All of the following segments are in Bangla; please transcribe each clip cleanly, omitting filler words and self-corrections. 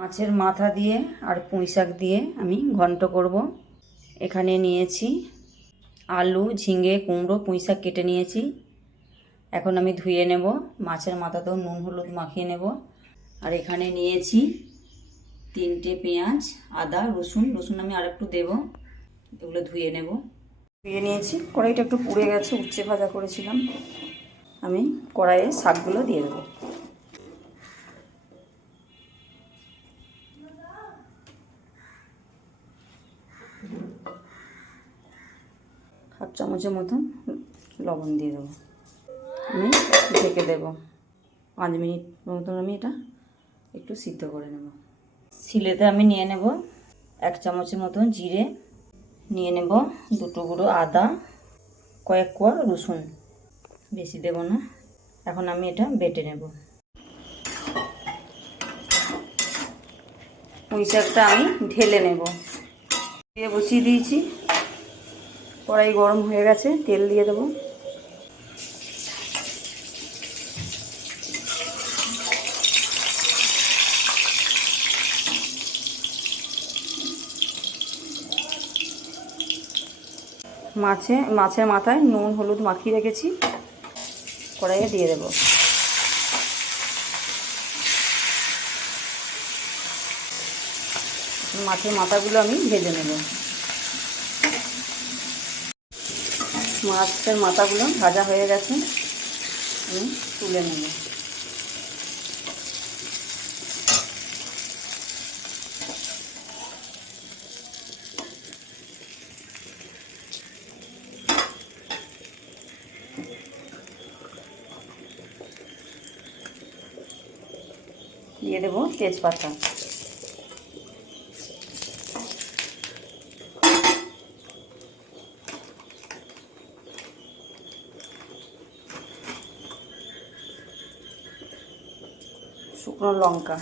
মাছের মাথা দিয়ে আর পুঁইশাক দিয়ে আমি ঘন্ট করব। এখানে নিয়েছি আলু, ঝিঙে, কুমড়ো, পুঁইশাক কেটে নিয়েছি। এখন আমি ধুয়ে নেব, মাছের মাথাতেও নুন হলুদ মাখিয়ে নেব। আর এখানে নিয়েছি 3টে পেঁয়াজ, আদা, রসুন আমি আর একটু দেবো। এগুলো ধুয়ে নেব। ধুয়ে নিয়েছি। কড়াইটা একটু পুড়ে গেছে, উচ্ছে ভাজা করেছিলাম। আমি কড়াইয়ে শাকগুলো দিয়ে দেবো। হাফ চামচের মতন লবণ দিয়ে দেবো। আমি ঢেকে দেবো 5 মিনিট মতন। আমি এটা একটু সিদ্ধ করে নেব। শিলেতে আমি নিয়ে নেব 1 চামচের মতন জিরে, নিয়ে নেব 2 টুকরো আদা, কয়েক কোয়া রসুন, বেশি দেব না। এখন আমি এটা বেটে নেব। পুঁইশাকটা আমি ঢেলে নেব। দিয়ে বসিয়ে দিয়েছি, কড়াই গরম হয়ে গেছে, তেল দিয়ে দেবো। মাছের মাথায় নুন হলুদ মাখিয়ে রেখেছি, কড়াইয়ে দিয়ে দেবো। মাছের মাথাগুলো আমি ভেজে নেব। মাছের মাথাগুলো ভাজা হয়ে গেছে, আমি তুলে নেব। দিয়ে দেব তেজপাতা। শুকনো লঙ্কা,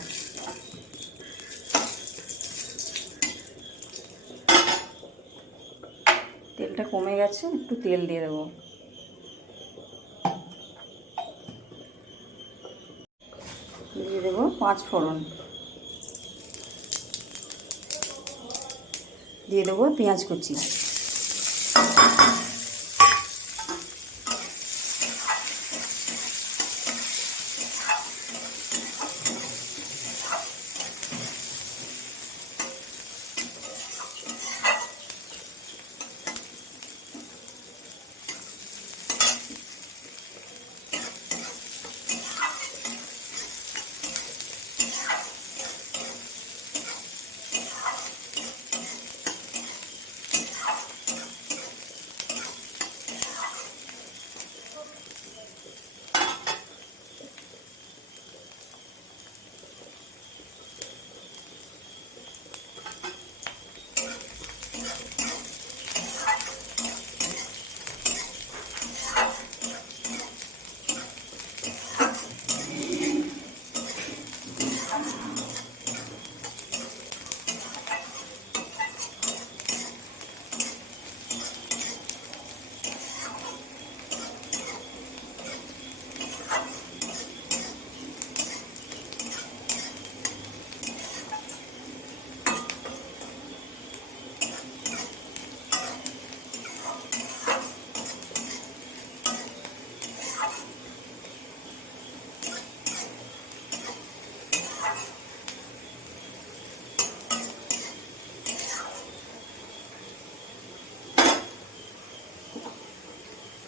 তেলটা কমে গেছে, একটু তেল দিয়ে দেবো। দিয়ে দেবো 5 ফোড়ন, দিয়ে দেবো পেঁয়াজ কুচি,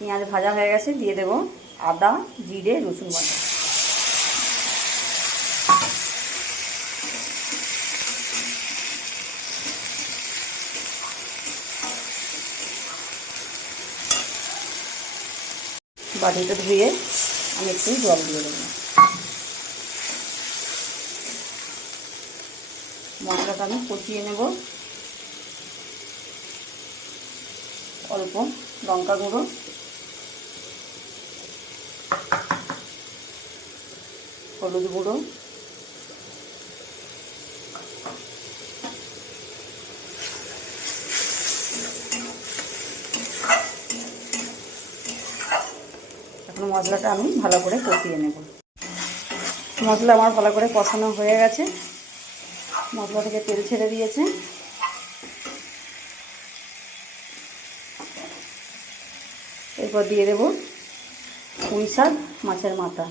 পেঁয়াজ ভাজা হয়ে গেছে, দিয়ে দেবো আদা, জিরে, রসুন বাটা। বাটিটা ধুয়ে আমি একটু জল দিয়ে দেবো। মশলাটা আমি কষিয়ে নেব। অল্প লঙ্কা গুঁড়ো, হলুদ গুঁড়ো, এখন মশলাটা আমি ভালো করে কষিয়ে নেব। মশলা আমার ভালো করে কষানো হয়ে গেছে, মশলা থেকে তেল ছেড়ে দিয়েছে। এরপর দিয়ে দেব পুঁই শাক মাছের মাথা।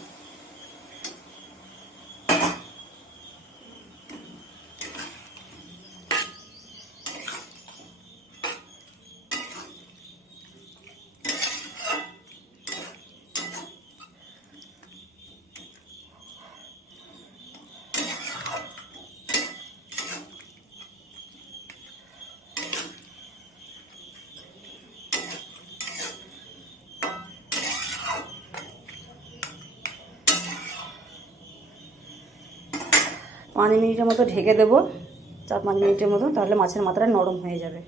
পাঁচ মিনিটের মতো ঢেকে দেবো, 4-5 মিনিটের মতো, তাহলে মাছের মাথাটা নরম হয়ে যাবে।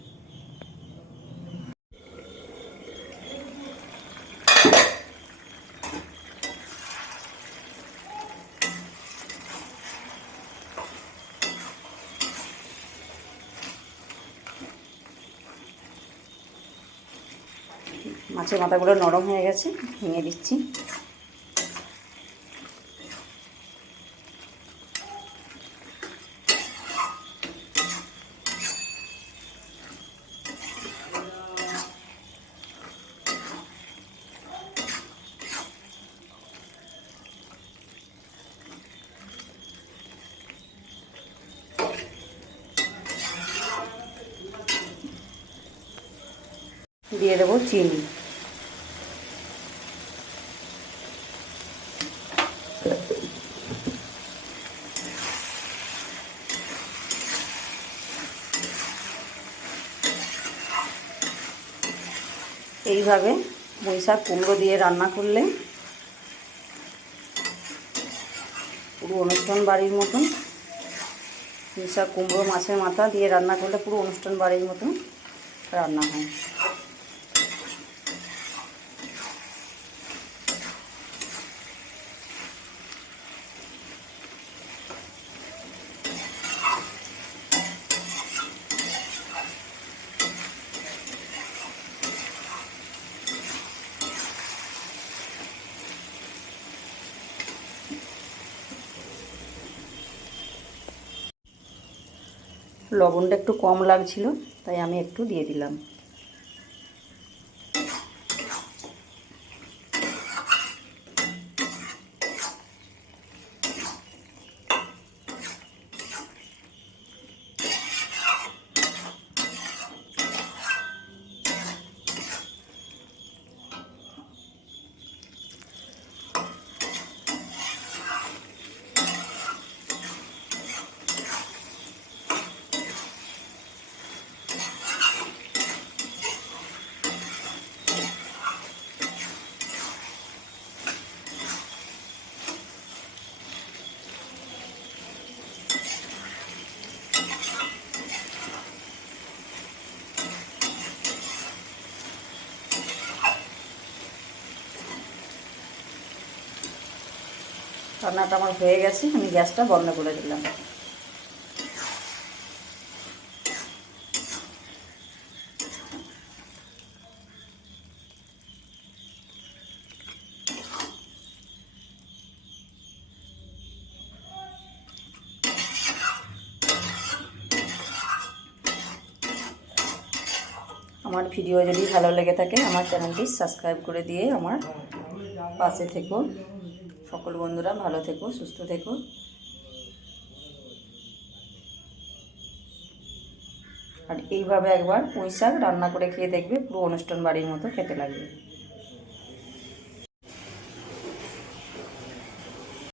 মাছের মাথাগুলো নরম হয়ে গেছে, ভেঙে দিচ্ছি। দিয়ে দেবো চিনি। এইভাবে পুঁই শাক কুমড়ো দিয়ে রান্না করলে পুরো অনুষ্ঠান বাড়ির মতন, পুঁই শাক কুমড়ো মাছের মাথা দিয়ে রান্না করলে পুরো অনুষ্ঠান বাড়ির মতন রান্না হয়। লবণটা একটু কম লাগছিল, তাই আমি একটু দিয়ে দিলাম। রান্নাটা আমার হয়ে গেছে, আমি গ্যাসটা বন্ধ করে দিলাম। আমার ভিডিও যদি ভালো লেগে থাকে আমার চ্যানেলটি সাবস্ক্রাইব করে দিয়ে আমার পাশে থেকো। সকল বন্ধুরা ভালো থেকো, সুস্থ থেকো। আর এইভাবে একবার পুঁই শাক রান্না করে খেয়ে দেখবে, পুরো অনুষ্ঠান বাড়ির মতো খেতে লাগবে।